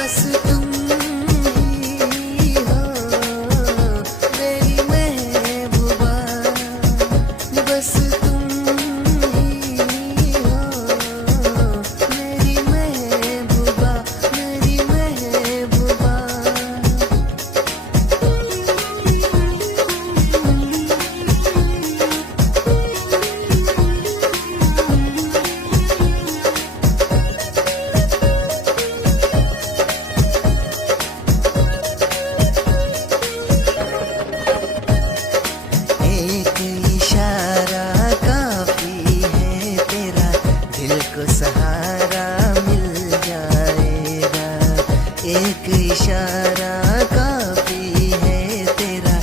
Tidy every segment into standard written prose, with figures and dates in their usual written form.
बस तुम ही हो मेरी महबूबा, बस तुम ही हो मेरी महबूबा, मेरी महबूबा। एक इशारा काफी है तेरा, दिल को सहारा मिल जाएगा। एक इशारा काफी है तेरा,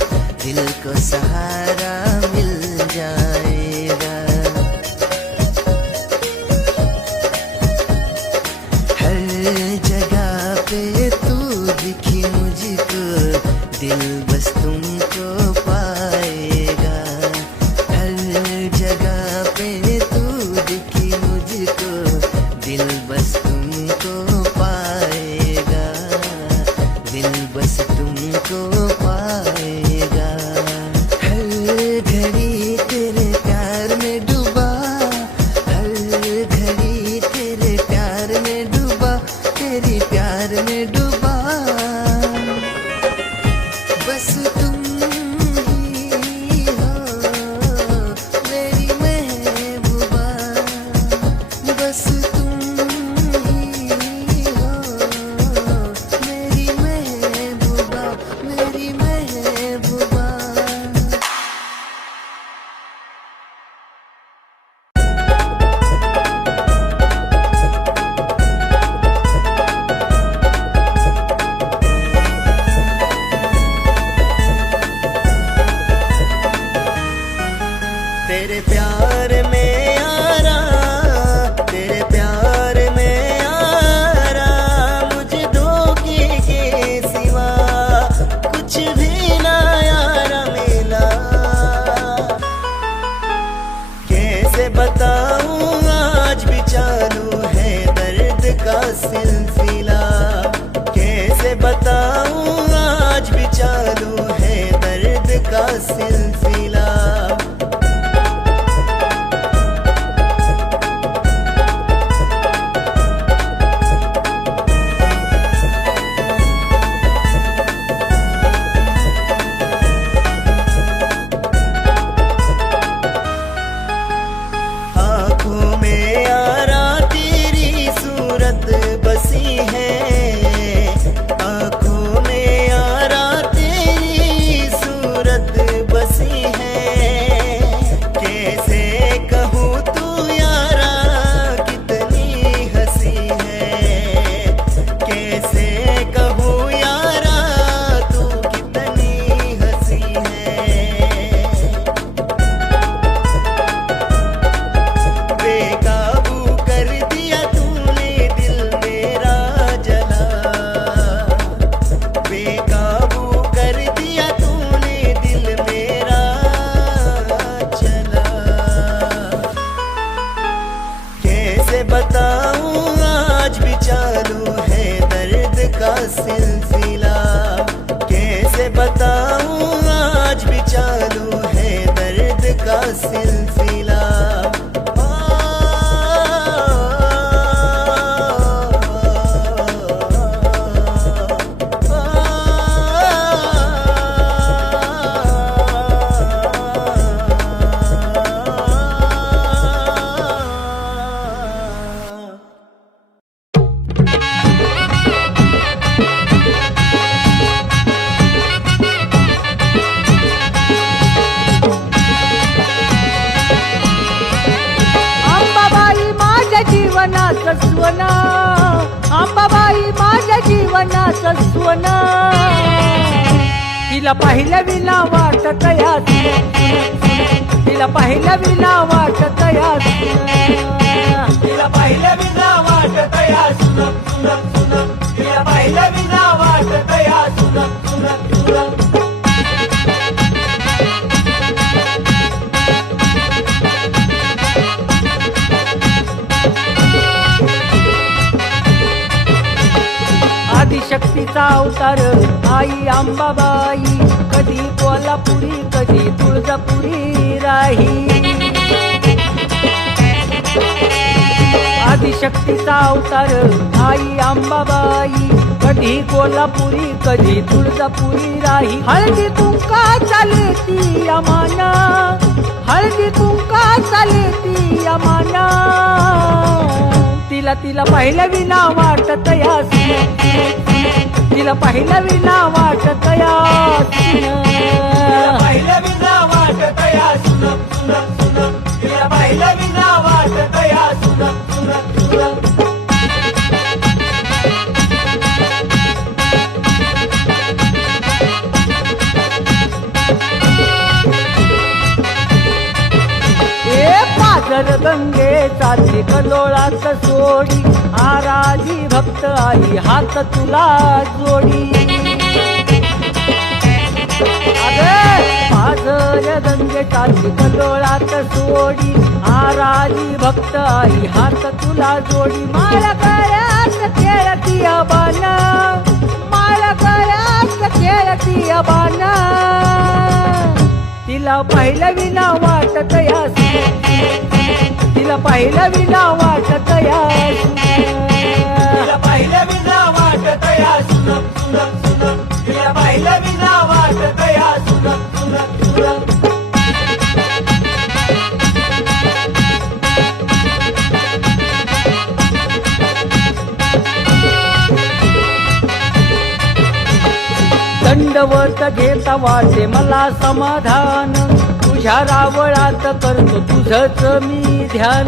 दिल को सहारा मिल जाएगा। हर जगह पे तू दिखी मुझको, दिल बस तुमको पाएगा। हर जगह पे तू दिखी मुझको, दिल बस तुमको पाएगा, दिल बस तुमको पाएगा। हर घड़ी तेरे प्यार में डूबा, हर घड़ी तेरे प्यार में डूबा, तेरी प्यार में डूबा। बस तुम ही हो मेरी महबूबा, बस तुम ही हो मेरी महबूबा, मेरी महबूबा। तेरे प्यार में यारा, तेरे प्यार में यारा, मुझे धोखे के सिवा कुछ भी ना यारा मिला। कैसे बताऊं आज भी चालू है दर्द का सिलसिला, कैसे बताऊं आज भी चालू है दर्द का सिलसिला। आँखों में यारा तेरी सूरत बसी है, आँखों में यारा तेरी सूरत बसी है। कैसे कहूँ तू यारा कितनी हंसी है, कैसे कहूँ यारा तू कितनी हंसी है। बेकाबू कर दिया तूने दिल मेरा जला, बेकाबू कर दिया तूने दिल मेरा चला। कैसे बताऊं आज भी चालू है दर्द का सिलसिला, कैसे बताऊं आज भी चालू है दर्द का सिलसिला। अंबाबाई माझ्या जीवनाचं स्वन, अंबाबाई माझ्या जीवनाचं स्वन, तिला पाहिलं विना वाटत या तिला पाहिलं विना वाटत या तिला पाहिलं विना वाटत या सुनक सुनक सुनक, तिला पाहिलं विना वाटत या सुनक सुनक सुनक। आदिशक्तीचा अवतार आई अंबाबाई, कधी कोल्हापुरी कधी तुळजापुरी राही. आदिशक्तीचा अवतार आई अंबाबाई, कधी कोल्हापुरी कधी तुळजापुरी राही. हळदी कुंका चाले ती अमाना, हळदी कुंका चाले ती अमाना. तिला तिला पाहिलं विना वाटत यासीन, तिला पाहिलं विना वाटत यासीन, पाहिलं विना वाटत या सुनक सुनक सुनक, तिला पाहिलं विना वाटत या सुनक सुनक सुनक. पाझर गंगेचा कलोळात सोडी, आराधी भक्त आई हात तुला जोडी. पाझर गंगेचा कलोळात सोडी, आराधी भक्त आई हात तुला जोडी. माळ गळ्यात खेळती अबान, माळ गळ्यात खेळती अबान. तिला पाहिलं विना वाटत यासीन, तिला पाहिलं विना वाटत यासीन, तिला पाहिलं विना वाटत या सुनक सुनक सुनक, तिला पाहिलं विना वाटत या सुनक सुनक सुनक. दंडवत घेता वाटे मला समाधान, तुझ्या रावळात करतो तुझच मी ध्यान.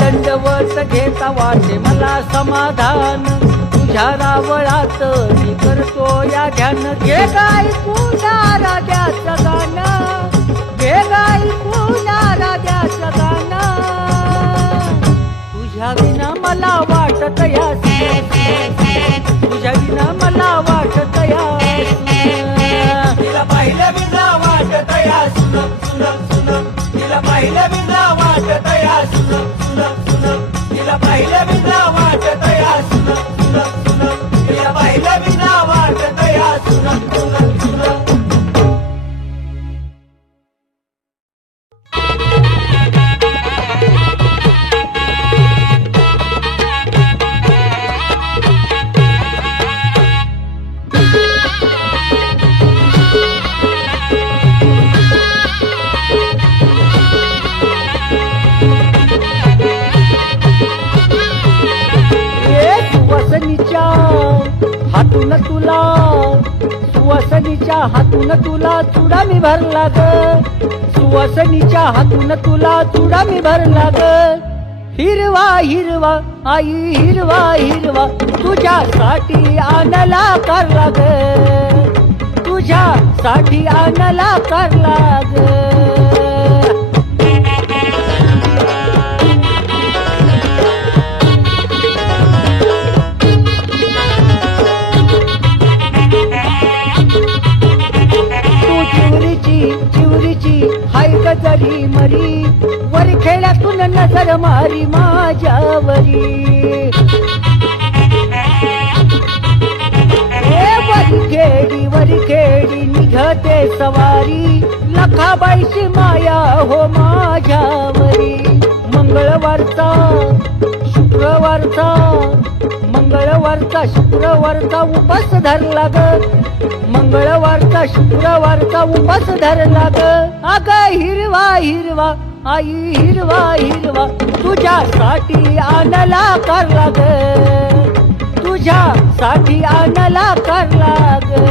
दंडवत घेता वाटे मला समाधान, तुझ्या रावळात मी करतो या ध्यान. घे गाय पुन्हा राजाचं गाणं, घे गाय पुन्हा राजाचं गाणं. तुझ्या विना मला वाटत यासीन, तुझ्या विना मला वाटत यासीन. तिला पाहिलं विना वाटत या सुनक सुनक सुनक, तिला पाहिलं विना वाटत या सुनक सुनक सुनक, तिला पाहिलं विना वाटत या सुनक सुनक सुनक, तिला पाहिलं विना वाटत या सुनक सुनक सुनक. सुवासनीच्या हातून तुला, सुवासनीच्या हातून तुला चुडा मी भरला ग, सुवासनीच्या हातून तुला चुडा मी भरला ग. हिरवा हिरवा आई हिरवा हिरवा, तुझ्यासाठी आणला करला ग, तुझ्यासाठी आणला करला ग. चिवरीची हाय गजरी मरी, वरी खेळातून नजर मारी माझ्यावरी. वरी खेडी निघते सवारी, लखाबाईची माया हो माझ्यावरी. मंगळवारचा शुक्रवारचा, मंगळवारचा शुक्रवारचा उपास धरला ग, मंगळवारचा शुक्रवारचा उपास धरला ग. अग हिरवा हिरवा आई हिरवा हिरवा, तुझ्यासाठी आणला करला ग, तुझ्यासाठी आणला करला ग.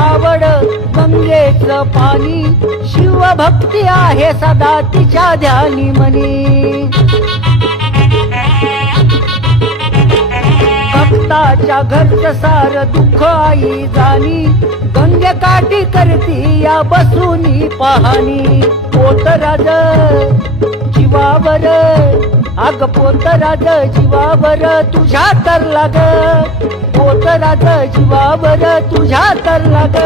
आवड गंगेचं पाणी, शिवभक्ती आहे सदा तिच्या ध्यानी मनी. भक्ताच्या घरचं सार दुःख आई जाणी, गंगे काठी करती या बसूनी पाहणी. पोतराज जीवावर अग पोतराज जीवावर तुझ्या तरला ग, पोतराज जीवावर तुझ्या तरला ग.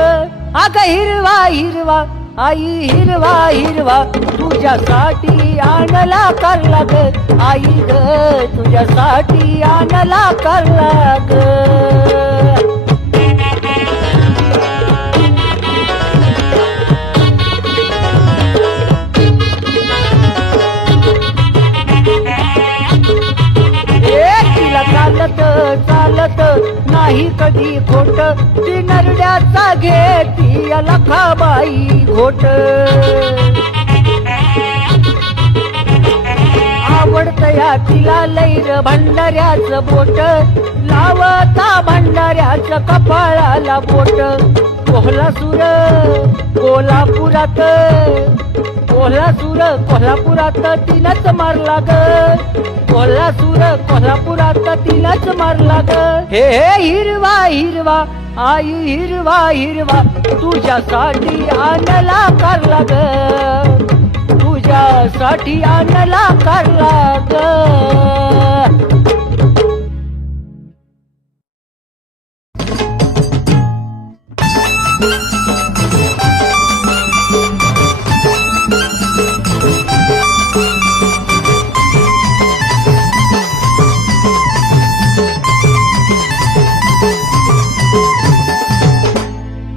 अग हिरवा हिरवा आई हिरवा हिरवा तुझ्यासाठी आणला करला ग, आई ग तुझ्यासाठी आणला करला ग. तिला चालत चालत नाही कधी खोट, ती नरड्याचा घेती लखाबाई घोट. आवडत या तिला लैर भंडाऱ्याचं बोट, लावता भंडाऱ्याचं कपाळाला बोट. कोल्हासूर कोल्हापुरात, कोल्हापुरात तिलाच मारला ग, कोल्हासूर कोल्हापुरात तिलाच मारला ग. हे हिरवा हिरवा आई हिरवा हिरवा तुझ्यासाठी आणला करला ग, तुझ्यासाठी आणला करला ग.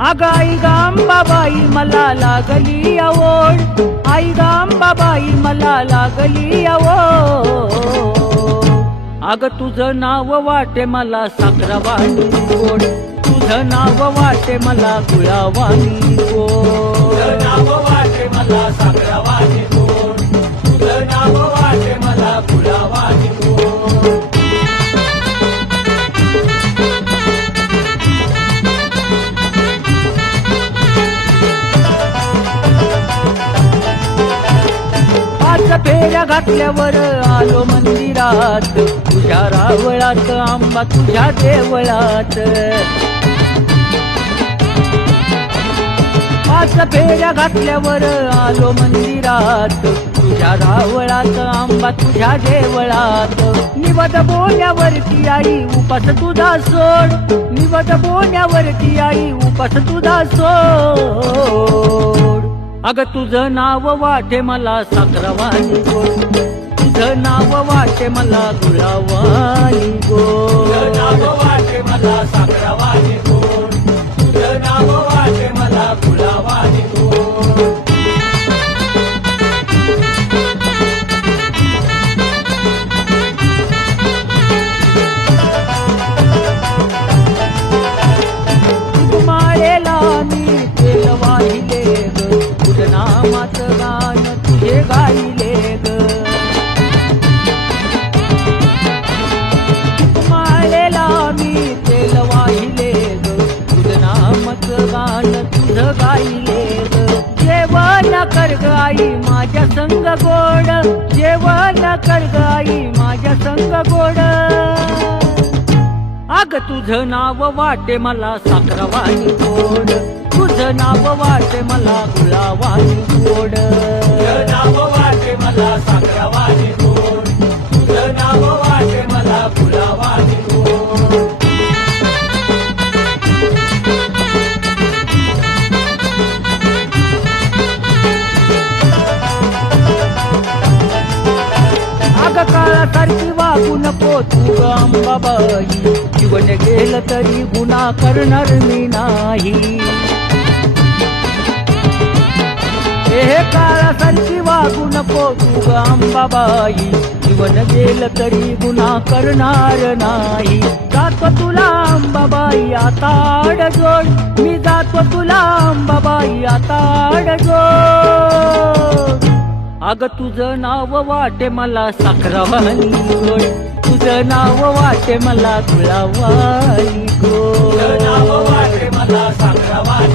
अग आई गांबाबाई मला लागली आवड, आई गांबाबाई मला लागली आवड. अग तुझं नाव वाटे मला साखरावाणी गोड, तुझं नाव वाटे मला गुळावाणी गोड. तुझं नाव वाटे मला साखरावाणी गोड, तुझं नाव वाटे मला गुळावाणी गोड. फेऱ्या घातल्यावर आलो मंदिरात, तुझ्या रावळात आंबा तुझ्या देवळात. 5 फेऱ्या घातल्यावर आलो मंदिरात, तुझ्या रावळात आंबा तुझ्या देवळात. निवद बोल्यावरती आई उपास तुझा सोड, निवद बोल्यावरती आई उपास तुझा सोड. अग तुझं नाव वाटे मला साखरावाणी गोड, तुझं नाव वाटे मला गुळावाणी गोड. तुझं नाव वाटे मला साखरावाणी गोड, तुझं नाव वाटे मला गुळावाणी गोड. माळेला मी तेल वाहिले ग, नामाचं गाण तुझे गायले ग. माळेला मी तेल वाहिले ग, तुझं नामाचं गाण तुझं गायले ग. जेवण कर ग आई माझ्या संग गोड, जेवण कर ग आई माझ्या संग गोड. अग तुझं नाव वाटे मला साखरावाणी गोड, तुझं नाव वाटे मला गुळावाणी गोड. तुझं नाव वाटे मला साखरावाणी गोड, तुझं नाव वाटे मला गुळावाणी गोड. अग काळासारखी वागू नको तू ग अंबाबाई, जीवन गेलं तरी गुन्हा करणार मी नाही. हे काळासारखी वागू नको तू ग अंबाबाई, जीवन गेलं तरी गुन्हा करणार नाही. जातो तुला अंबाबाई आता आडजोड, मी जातो तुला अंबाबाई आता आडजोड. अग तुझं नाव वाटे मला साखरावाणी गोड, तुझं नाव वाटे मला गुळावाणी गोड. तुझं नाव वाटे मला साखरावाणी